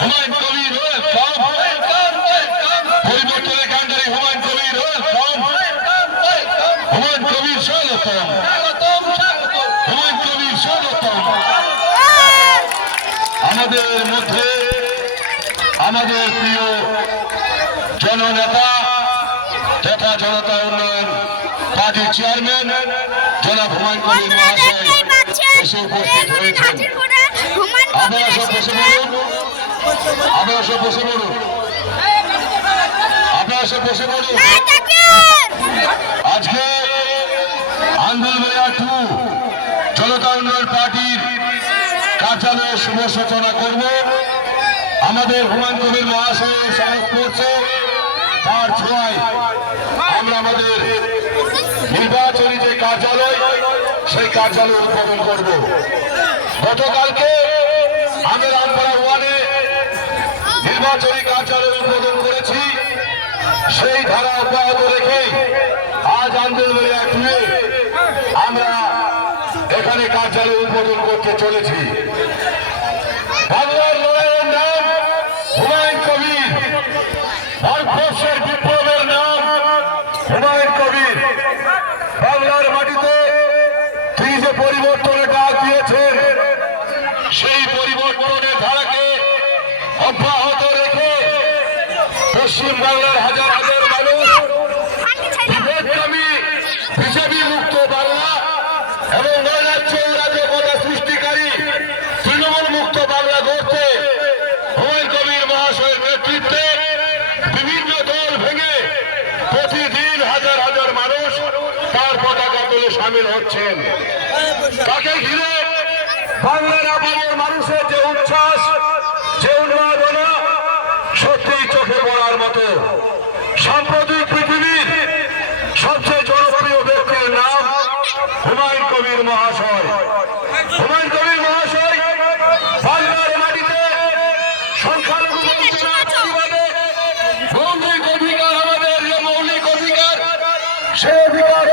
Humayun Kabir welcome, পরিবর্তনের কাণ্ডারি Humayun Kabir welcome, Humayun Kabir স্বাগতম, হুমায়ুন কবির স্বাগতম। আমাদের মধ্যে আমাদের প্রিয় জননেতা তথা জনতা উন্নয়ন পার্টির চেয়ারম্যান জনাব হুমায়ুন কবির মহাশয় এসে উপস্থিত হয়েছেন। আপনারা সব বসে পড়ুন, আপনারা সব বসে পড়ুন, আপনারা সব বসে পড়ুন। আজকে আন্দোলন 2 জনতা উন্নয়ন পার্টির কার্যালয়ের শুভ সূচনা করব। আমাদের হুমায়ুন কবির মহাশয়ের সাহস করছে, তার ছোঁয়ায় আমরা আমাদের নির্বাচনী যে কার্যালয় সেই কার্যালয় উদ্বোধন করব। গতকালকে আমরা রামপাড়া 1-এ নির্বাচনী কার্যালয় উদ্বোধন করেছি। সেই ধারা অব্যাহত রেখে আজ আন্দোলনের 2-এ আমরা এখানে কার্যালয় উদ্বোধন করতে চলেছি। বাংলার লড়াইয়ের নাম হুমায়ুন কবির, ভারতবর্ষের বিপ্লবের নাম হুমায়ুন কবির। বাংলার মাটিতে তিনি যে পরিবর্তনের ডাক দিয়েছেন, সেই পরিবর্তনের ধারাকে অব্যাহত রেখে পশ্চিম বাংলার হাজার হাজার মানুষ বিভেদকামী বিজেপি মুক্ত বাংলা এবং নৈরাজ্য অরাজকতা সৃষ্টিকারী তৃণমূল মুক্ত বাংলা গড়তে হুমায়ুন কবির মহাশয়ের নেতৃত্বে বিভিন্ন দল ভেঙে প্রতিদিন হাজার হাজার মানুষ তার পতাকা তুলে সামিল হচ্ছেন। তাকে ঘিরে বাংলার আপামর মানুষের যে উচ্ছ্বাস, যে উন্মাদনা সত্যিই চোখে পড়ার মতো। সাম্প্রতিক পৃথিবীর সবচেয়ে জনপ্রিয় ব্যক্তির নাম হুমায়ুন কবির মহাশয়। হুমায়ুন কবির মহাশয় বাংলার মাটিতে সংখ্যালঘু বঞ্চনার প্রতিবাদে মৌলিক অধিকার, আমাদের যে মৌলিক অধিকার, সে অধিকার